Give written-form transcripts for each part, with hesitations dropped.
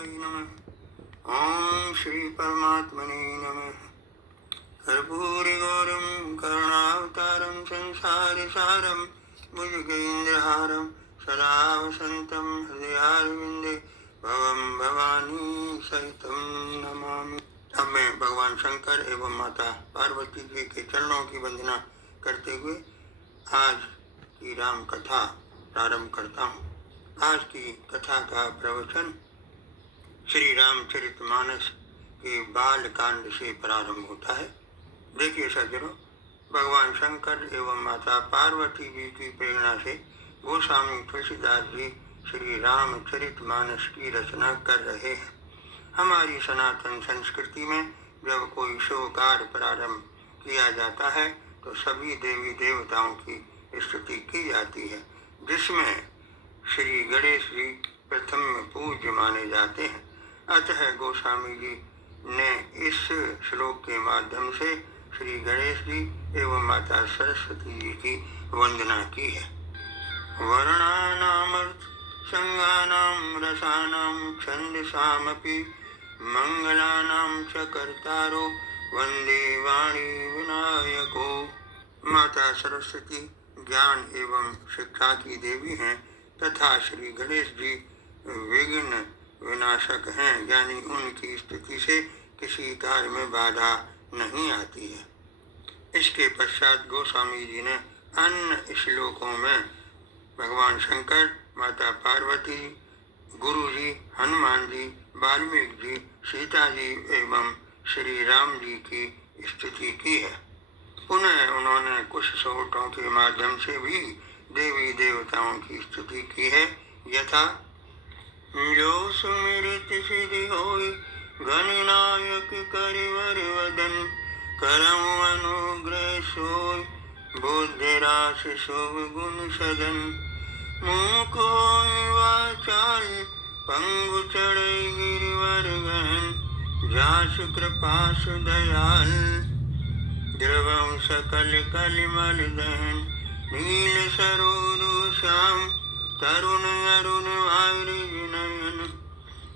नमः। ओम श्री परमात्मने नमः। कर्पूरगौरं करुणावतारं संसारसारं भुजगेन्द्रहारं सदा वसन्तं हृदयारविन्दे भवं भवानी सहितं नमामि। अब मैं भगवान शंकर एवं माता पार्वती जी के चरणों की वंदना करते हुए आज की राम कथा प्रारंभ करता हूँ। आज की कथा का प्रवचन श्री रामचरितमानस के बाल कांड से प्रारंभ होता है। देखिए सज्जनों, भगवान शंकर एवं माता पार्वती जी की प्रेरणा से गोस्वामी तुलसीदास जी श्री रामचरितमानस की रचना कर रहे हैं। हमारी सनातन संस्कृति में जब कोई शुभ कार्य प्रारंभ किया जाता है तो सभी देवी देवताओं की स्तुति की जाती है, जिसमें श्री गणेश जी प्रथम पूज्य माने जाते हैं। अतः गोस्वामी जी ने इस श्लोक के माध्यम से श्री गणेश जी एवं माता सरस्वती जी की वंदना की है। वर्णानामर्थ संज्ञानां रसानां छंदसामपि मंगलानां च कर्तारो वंदे वाणी विनायको। माता सरस्वती ज्ञान एवं शिक्षा की देवी हैं तथा श्री गणेश जी विघ्न विनाशक हैं, यानी उनकी स्तुति से किसी कार्य में बाधा नहीं आती है। इसके पश्चात गोस्वामी जी ने अन्य श्लोकों में भगवान शंकर, माता पार्वती, गुरु जी, हनुमान जी, वाल्मीकि जी, सीता जी एवं श्री राम जी की स्तुति की है। पुनः उन्होंने कुछ सोटों के माध्यम से भी देवी देवताओं की स्तुति की है, यथा जो सुमिरत सिद्धि होई गणनायक करिवर वदन करम अनुग्रह सोई बुद्धि रास शुभ गुण सदन मुख होई वाचाल पंगु चढ़े गिरिवर गहन जास कृपास दयाल द्रवं सकल कलिमल दहन नील सरोरु श्याम तरुण अरुण वारिज नयन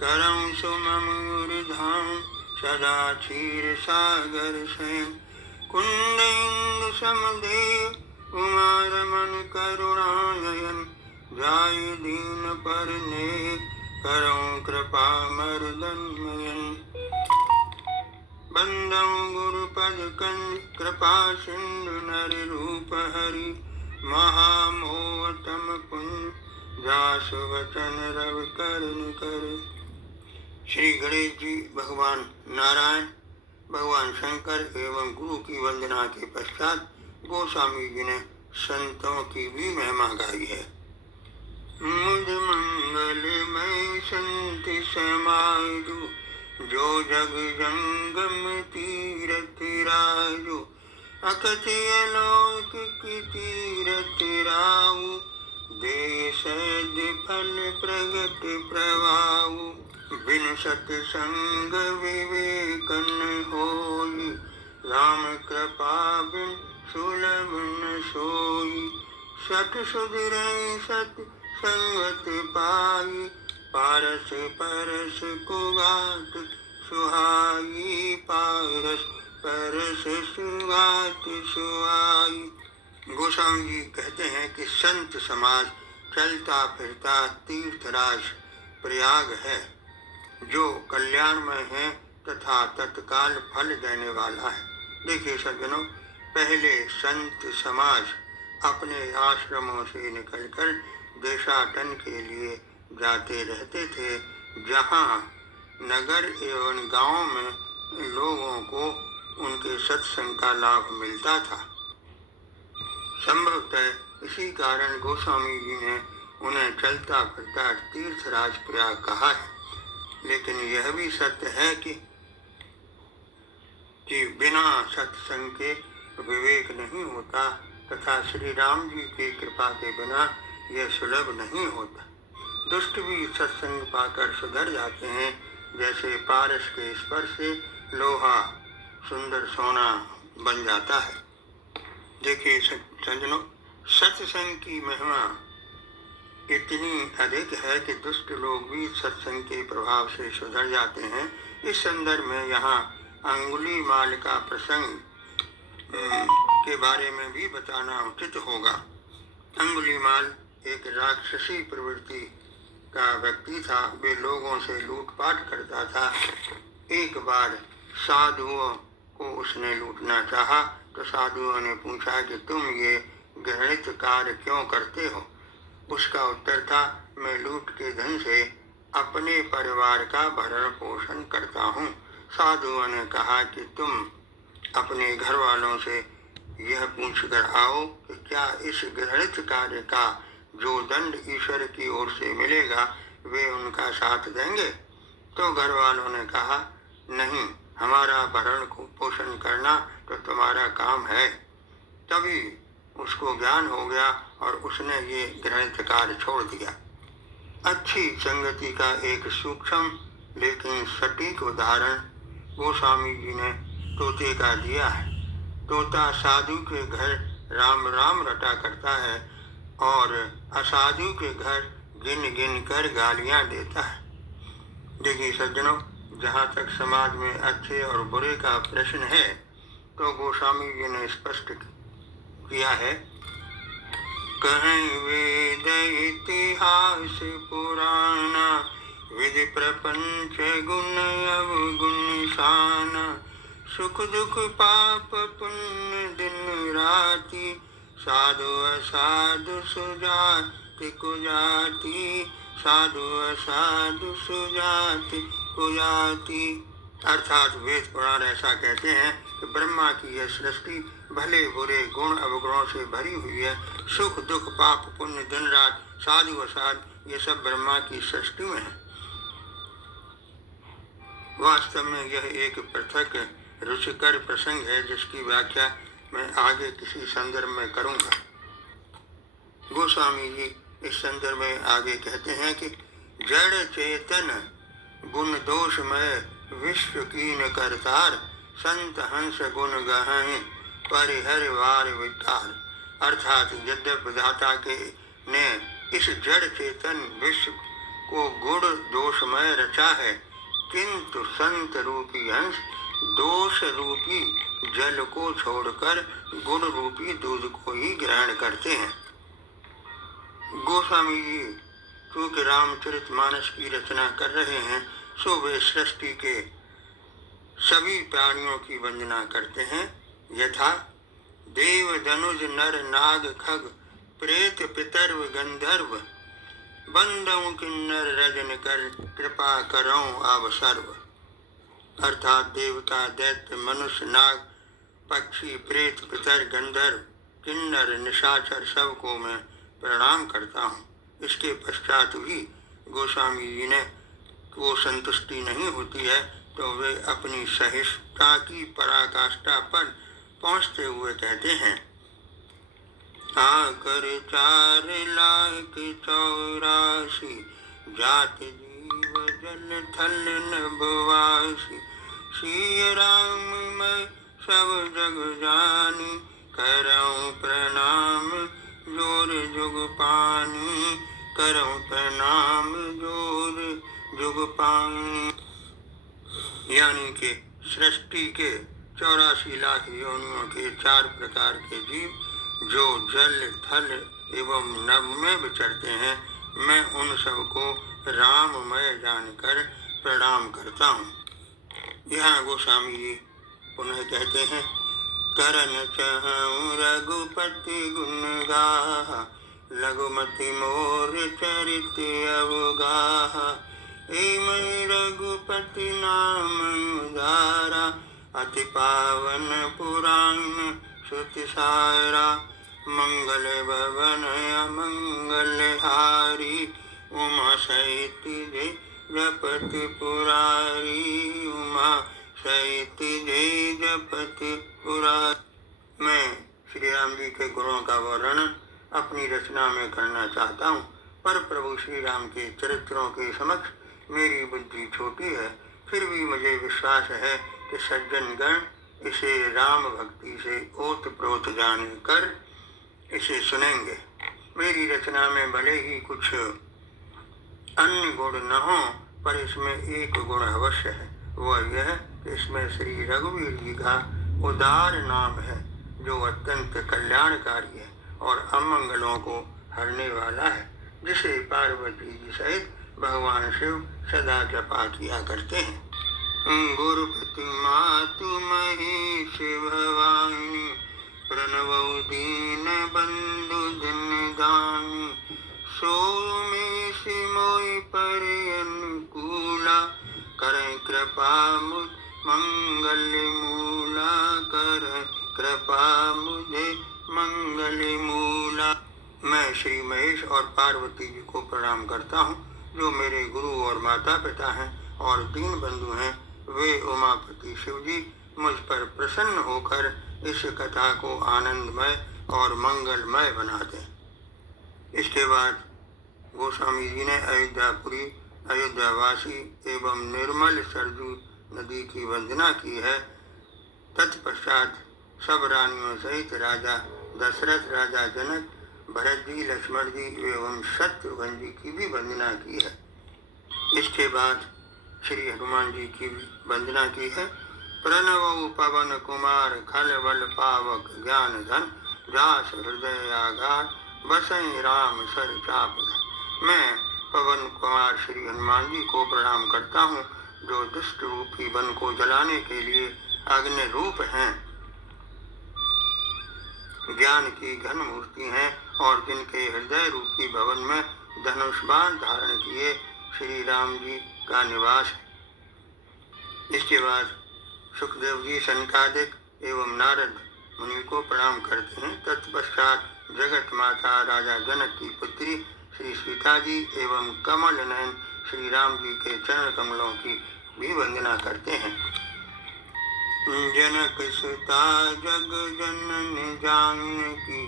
करम सुमयूर धाम सदा क्षीर सागर शयन कुंड इंदु समदेव कुमार मन करुणायन जाय दीन पर ने करम कृपा मर्दन मयन बंदं गुरुपद कंज कृपा सिंधु नर रूप हरि महामोहतम पुंज जास वचन रवि करुण कर। श्री गणेश जी भगवान नारायण, भगवान शंकर एवं गुरु की वंदना के पश्चात गोस्वामी जी ने संतों की भी महिमा गाई है। मुझ मंगलमय संत समाजु जो जग जंगम तीरथ राजु अकथ अलौकिक तीरथ राहु देश फल प्रगट प्रभाऊ बिन सत्संग विवेकन होई राम कृपा बिन सुलभ न सोई सत सुधर सत संगत पाई पारस परस कुगात सुहाई पारस परस सुगात सुहाई। गोस्वामी जी कहते हैं कि संत समाज चलता फिरता तीर्थराज प्रयाग है, जो कल्याणमय है तथा तत्काल फल देने वाला है। देखिए सज्जनों, पहले संत समाज अपने आश्रमों से निकलकर देशाटन के लिए जाते रहते थे, जहाँ नगर एवं गांवों में लोगों को उनके सत्संग का लाभ मिलता था। संभवतः इसी कारण गोस्वामी जी ने उन्हें चलता फिरता तीर्थराज प्रयाग कहा है। लेकिन यह भी सत्य है कि बिना सत्संग के विवेक नहीं होता तथा श्री राम जी की कृपा के बिना यह सुलभ नहीं होता। दुष्ट भी सत्संग पाकर सुधर जाते हैं, जैसे पारस के स्पर्श से लोहा सुंदर सोना बन जाता है। देखिए सज्जनों, सत्संग की महिमा इतनी अधिक है कि दुष्ट लोग भी सत्संग के प्रभाव से सुधर जाते हैं। इस संदर्भ में यहाँ अंगुलीमाल का प्रसंग के बारे में भी बताना उचित होगा। अंगुलीमाल एक राक्षसी प्रवृत्ति का व्यक्ति था। वे लोगों से लूटपाट करता था। एक बार साधुओं को उसने लूटना चाहा तो साधुओं ने पूछा कि तुम ये घृणित कार्य क्यों करते हो? उसका उत्तर था, मैं लूट के धन से अपने परिवार का भरण पोषण करता हूँ। साधुओं ने कहा कि तुम अपने घर वालों से यह पूछकर आओ कि क्या इस घृणित कार्य का जो दंड ईश्वर की ओर से मिलेगा वे उनका साथ देंगे? तो घर वालों ने कहा, नहीं, हमारा भरण पोषण करना तो तुम्हारा काम है। तभी उसको ज्ञान हो गया और उसने ये घृणित कार्य छोड़ दिया। अच्छी संगति का एक सूक्ष्म लेकिन सटीक उदाहरण गोस्वामी जी ने तोते का दिया है। तोता साधु के घर राम राम रटा करता है और असाधु के घर गिन गिन कर गालियां देता है। देखिए सज्जनों, जहाँ तक समाज में अच्छे और बुरे का प्रश्न है तो गोस्वामी जी ने स्पष्ट किया है, कहीं वेद इतिहास पुराना, विधि प्रपंच गुण अवगुण शाना, सुख दुख पाप पुण्य दिन राति, साधु असाधु सुजाति कुजाति, साधु असाधु सुजाति कुजाति। अर्थात वेद पुराण ऐसा कहते हैं कि ब्रह्मा की यह सृष्टि भले बुरे गुण अवगुणों से भरी हुई है। सुख दुख पाप पुण्य दिन रात साधु असाधु ये सब ब्रह्मा की सृष्टि में है। वास्तव में यह एक पृथक रुचिकर प्रसंग है जिसकी व्याख्या मैं आगे किसी संदर्भ में करूंगा। गोस्वामी जी इस संदर्भ में आगे कहते हैं कि जड़ चेतन गुण दोषमय विश्व कीन करतार, संत हंस गुण गहन परिहर वार विकार। अर्थात यद्यप विधाता के ने इस जड़ चेतन विश्व को गुण दोषमय रचा है, किंतु संत रूपी हंस दोष रूपी जल को छोड़कर गुण रूपी दूध को ही ग्रहण करते हैं। गोस्वामी जी क्योंकि रामचरितमानस की रचना कर रहे हैं, सो वे सृष्टि के सभी प्राणियों की वंदना करते हैं। यथा देव धनुज नर नाग खग प्रेत पितर्व गंधर्व, बंदों किन्नर रजन कर कृपा करो अब सर्व। अर्थात देवता दैत्य मनुष्य नाग पक्षी प्रेत पितर गंधर्व किन्नर निशाचर सबको मैं प्रणाम करता हूँ। इसके पश्चात भी गोस्वामी जी ने वो संतुष्टि नहीं होती है तो वे अपनी सहिष्णुता की पराकाष्ठा पर पहुँचते हुए कहते हैं, आकर 4 लाख 84 जात जीव जल थल नभवासी, श्री राम मैं सब जग जानी, करऊं प्रणाम जोर जुग पानी, करऊं प्रणाम जोर जुग पानी। यानी कि सृष्टि के 84 लाख योनियों के 4 प्रकार के जीव जो जल थल एवं नभ में विचरते हैं, मैं उन सबको राममय जानकर प्रणाम करता हूँ। यहाँ गोस्वामी जी पुनः कहते हैं, करन चहूँ रघुपति गुण गाहा, लघुमति मोर चरित अवगाहा, मैं रघुपति नाम उदारा, अति पावन पुराण श्रुति सारा, मंगल भवन अमंगल हारी, उमा सहित जपत पुरारी, उमा सहित जपत पुरारी। मैं श्री राम जी के गुणों का वर्णन अपनी रचना में करना चाहता हूँ, पर प्रभु श्री राम के चरित्रों के समक्ष मेरी बुद्धि छोटी है। फिर भी मुझे विश्वास है कि सज्जन गण इसे राम भक्ति से ओत प्रोत जानकर इसे सुनेंगे। मेरी रचना में भले ही कुछ अन्य गुण न हो, पर इसमें एक गुण अवश्य है। वह यह कि इसमें श्री रघुवीर जी का उदार नाम है, जो अत्यंत कल्याणकारी है और अमंगलों को हरने वाला है, जिसे पार्वती जी सहित भगवान शिव सदा जपा किया करते हैं। गुरुपति मातु महेश भवानी, प्रणवौ दीन बंधु दिन दानी, सोमेश मोहि पर अनुकूला, करें कृपा मुझ मंगल मूला, करें कृपा मुझे मंगल मूला। मैं श्री महेश और पार्वती जी को प्रणाम करता हूँ, जो मेरे गुरु और माता पिता हैं और दीन बंधु हैं। वे उमापति शिव जी मुझ पर प्रसन्न होकर इस कथा को आनंदमय और मंगलमय बना दें। इसके बाद गोस्वामी जी ने अयोध्यापुरी, अयोध्यावासी एवं निर्मल सरजू नदी की वंदना की है। तत्पश्चात सब रानियों सहित राजा दशरथ, राजा जनक, भरत जी, लक्ष्मण जी एवं शत्रुघ्न जी की भी वंदना की है। इसके बाद श्री हनुमान जी की वंदना की है। प्रणव पवन कुमार, खल बल पावक ज्ञान धन, जास हृदय आगार, बसई राम सर चाप। मैं पवन कुमार श्री हनुमान जी को प्रणाम करता हूँ, जो दुष्ट रूपी वन को जलाने के लिए अग्नि रूप हैं, ज्ञान की घन मूर्ति हैं और जिनके हृदय रूपी भवन में धनुष बाण धारण किए श्री राम जी का निवास है। इसके बाद सुखदेव जी सनकादिक एवं नारद मुनि को प्रणाम करते हैं। तत्पश्चात जगत माता राजा जनक की पुत्री श्री सीता जी एवं कमल नयन श्री राम जी के चरण कमलों की भी वंदना करते हैं। जनक सुता जग जनन जानकी,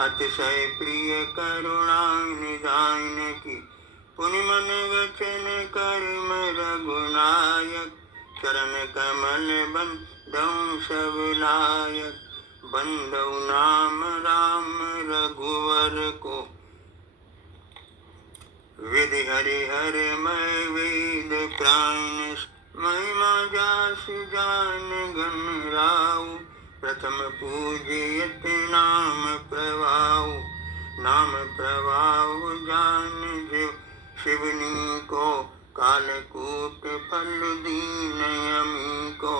अतिशय प्रिय करुणा निधान की, पुनि मन वचन कर्म रघुनायक, चरण कमल बंधौ सब लायक, बंधौ नाम राम रघुवर को, विधि हरि हरि मैं वेद प्राण, महिमा जास जान गण राउ, प्रथम पूजियत नाम प्रभाव, नाम प्रभाव जान जीव शिवनी को, कालकूट फल दीन यमी को,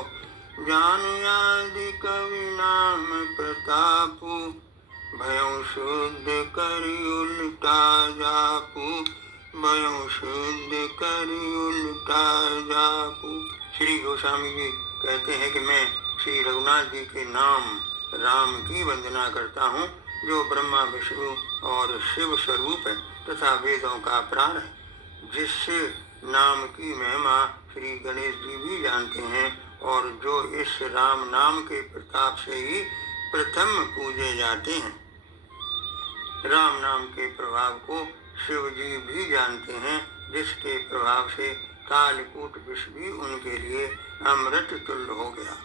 जान आदि कवि नाम प्रतापु, भयं शुद्ध करि उल्टा जापू, भयं शुद्ध करि उल्टा जापू। श्री गोस्वामी जी कहते हैं कि मैं श्री रघुनाथ जी के नाम राम की वंदना करता हूँ, जो ब्रह्मा विष्णु और शिव स्वरूप है तथा वेदों का प्राण है, जिस नाम की महिमा श्री गणेश जी भी जानते हैं और जो इस राम नाम के प्रताप से ही प्रथम पूजे जाते हैं। राम नाम के प्रभाव को शिव जी भी जानते हैं, जिसके प्रभाव से कालकूट विष भी उनके लिए अमृत तुल्य हो गया।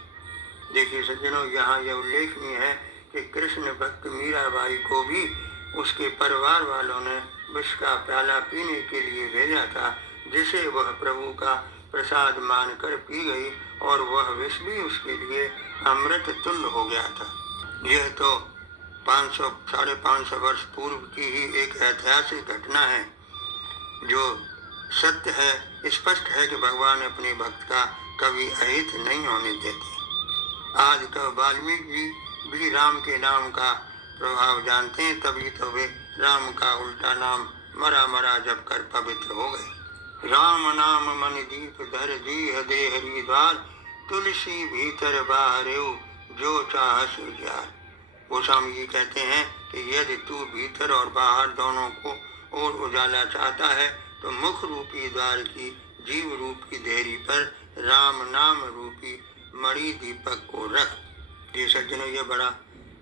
देखिए सज्जनों, यहाँ यह उल्लेखनीय है कि कृष्ण भक्त मीराबाई को भी उसके परिवार वालों ने विष का प्याला पीने के लिए भेजा था, जिसे वह प्रभु का प्रसाद मानकर पी गई और वह विष भी उसके लिए अमृत तुल्य हो गया था। यह तो 500-550 वर्ष पूर्व की ही एक ऐतिहासिक घटना है, जो सत्य है। स्पष्ट है कि भगवान अपने भक्त का कभी अहित नहीं होने देते। आज तो वाल्मीकि जी भी राम के नाम का प्रभाव जानते हैं, तभी तो वे राम का उल्टा नाम मरा मरा जप कर पवित्र हो गए। राम नाम मन दीप धर दीह दे हरिद्वार, तुलसी भीतर बाहरेऊ जो चाह सुजार। गोस्वामी जी कहते हैं कि यदि तू भीतर और बाहर दोनों को और उजाला चाहता है तो मुख रूपी द्वार की जीव रूपी देहरी पर राम नाम रूपी मणि दीपक को रख। ये सज्जनों, ये बड़ा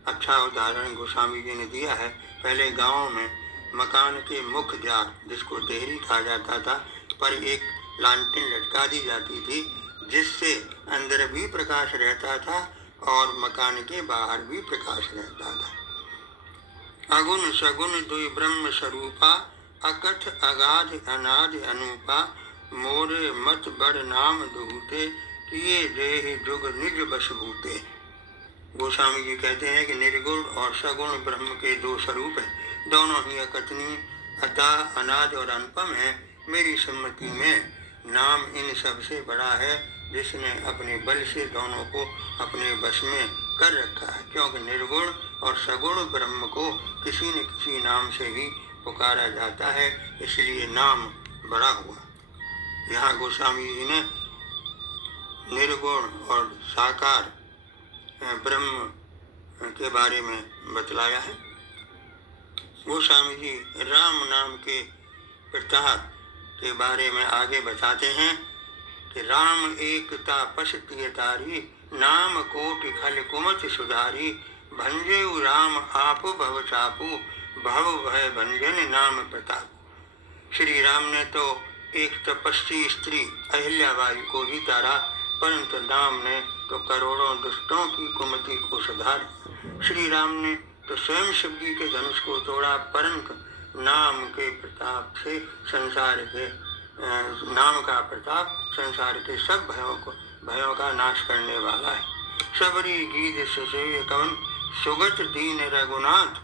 अच्छा उदाहरण गोस्वामी जी ने दिया है। पहले गाँव में मकान के मुख्य द्वार, जिसको देहरी कहा जाता था, पर एक लालटेन लटका दी जाती थी, जिससे अंदर भी प्रकाश रहता था और मकान के बाहर भी प्रकाश रहता था। अगुण सगुण दुई ब्रह्म स्वरूपा, अकथ अगाध अनाद अनूपा, मोरे मत बड़ नाम दुहूते, किए देहि जुग निज बस भूते। गोस्वामी जी कहते हैं कि निर्गुण और सगुण ब्रह्म के दो स्वरूप हैं, दोनों ही अकथनीय अतः अनाद और अनुपम है। मेरी सम्मति में नाम इन सब से बड़ा है, जिसने अपने बल से दोनों को अपने बस में कर रखा है, क्योंकि निर्गुण और सगुण ब्रह्म को किसी न किसी नाम से ही पुकारा जाता है, इसलिए नाम बड़ा हुआ। यहाँ गोस्वामी जी ने निर्गुण और साकार ब्रह्म के बारे में बतलाया है। गोस्वामी जी राम नाम के प्रताप के बारे में आगे बताते हैं कि राम एकता पशतीय तारी, नाम कोटि खल कुमति सुधारी, भंजेउ राम आपु भव चापू, भव भय भंजन नाम प्रताप। श्री राम ने तो एक तपस्वी स्त्री अहिल्याबाई को ही तारा, परंतु राम ने तो करोड़ों दुष्टों की कुमति को सुधार। श्री राम ने तो स्वयं शिव जी के धनुष को तोड़ा, परंतु नाम के प्रताप से संसार के नाम का प्रताप संसार के सब भयों का नाश करने वाला है। सबरी गीत सुसेय कवन, सुगत दीन रघुनाथ,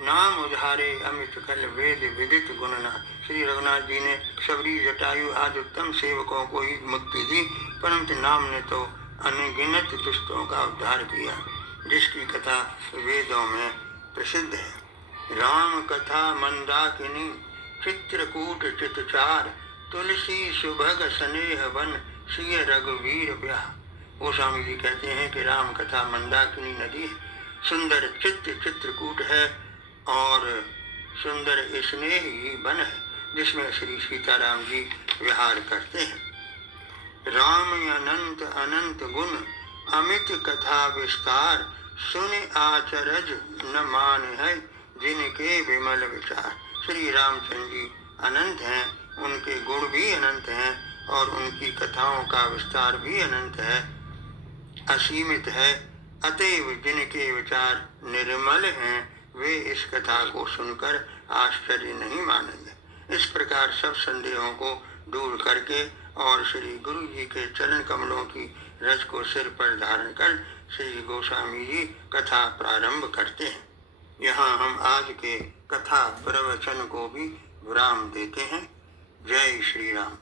नाम उधारे अमित कल वेद विदित गुणनाथ। श्री रघुनाथ जी ने सबरी जटायु आदि उत्तम सेवकों को ही मुक्ति दी, परंतु नाम ने तो अनगिनत दुष्टों का उद्धार किया, जिसकी कथा वेदों में प्रसिद्ध है। राम कथा मंदाकिनी, चित्रकूट चितचार, तुलसी सुभग स्नेह वन, सिय रघुवीर ब्याह। गोस्वामी जी कहते हैं कि राम कथा मंदाकिनी नदी है, सुंदर चित्रकूट है और सुंदर स्नेह ही वन है, जिसमें श्री सीताराम जी विहार करते हैं। राम अनंत अनंत गुण, अमित कथा विस्तार, सुन आचरज न मान है, जिनके विमल विचार। श्री रामचंद्र जी अनंत हैं, उनके गुण भी अनंत हैं और उनकी कथाओं का विस्तार भी अनंत है, असीमित है। अतएव जिनके विचार निर्मल हैं, वे इस कथा को सुनकर आश्चर्य नहीं मानेंगे। इस प्रकार सब संदेहों को दूर करके और श्री गुरु जी के चरण कमलों की रज को सिर पर धारण कर श्री गोस्वामी जी कथा प्रारंभ करते हैं। यहाँ हम आज के कथा प्रवचन को भी विराम देते हैं। जय श्री राम।